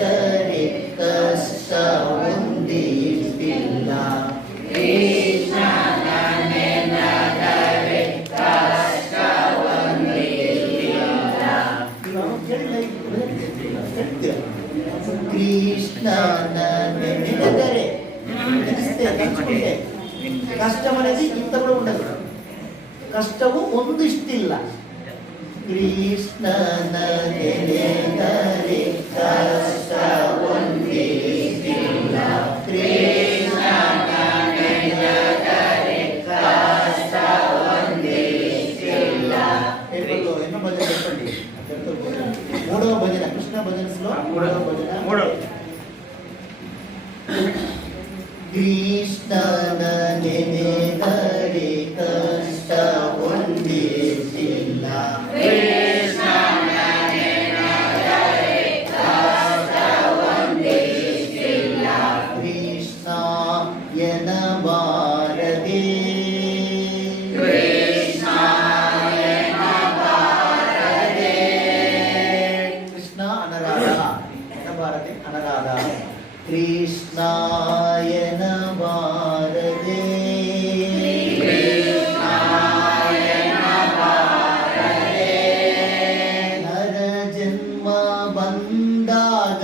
ನೆನೆದರೆ ಕಷ್ಟ ಒಂದಿಷ್ಟಿಲ್ಲ. ಕೃಷ್ಣನ ನೆನೆದರೆ ಕಷ್ಟ ಒಂದಿಷ್ಟಿಲ್ಲ. ಕೃಷ್ಣನ ನೆನೆದರೆ ನೆನೆಸ್ಕೊಂಡೆ కష్టమనేది ఇంత కూడా ఉండదు. కష్టము ಒಂದಿಷ್ಟಿಲ್ಲ. ಕೃಷ್ಣನ ನೆನೆದರೆ ಕಷ್ಟ ಒಂದಿಷ್ಟಿಲ್ಲ. ಕೃಷ್ಣನ ನೆನೆದರೆ ಕಷ್ಟ ಒಂದಿಷ್ಟಿಲ್ಲ. ఎన్నో భజన చెప్పండి. మూడవ భజన కృష్ణ భజనలో మూడవ భజన. ಕೃಷ್ಣನ ನೆನೆದರೆ ಕಷ್ಟ ಒಂದಿಷ್ಟಿಲ್ಲ. ಕೃಷ್ಣನ ನೆನೆದರೆ ಕಷ್ಟ ಒಂದಿಷ್ಟಿಲ್ಲ. ಕೃಷ್ಣ ಎನ್ನಬಾರದೆ ಕೃಷ್ಣ ಎನ್ನಬಾರದೆ. ಕೃಷ್ಣ ಅನರಾಧ ಎನ್ನಬಾರದೆ ಅನರಾಧ. ಕೃಷ್ಣ ಎನ್ನಬಾರದೆ ಕೃಷ್ಣ ಎನ್ನಬಾರದೆ. ನರ ಜನ್ಮ ಬಂದಾಗ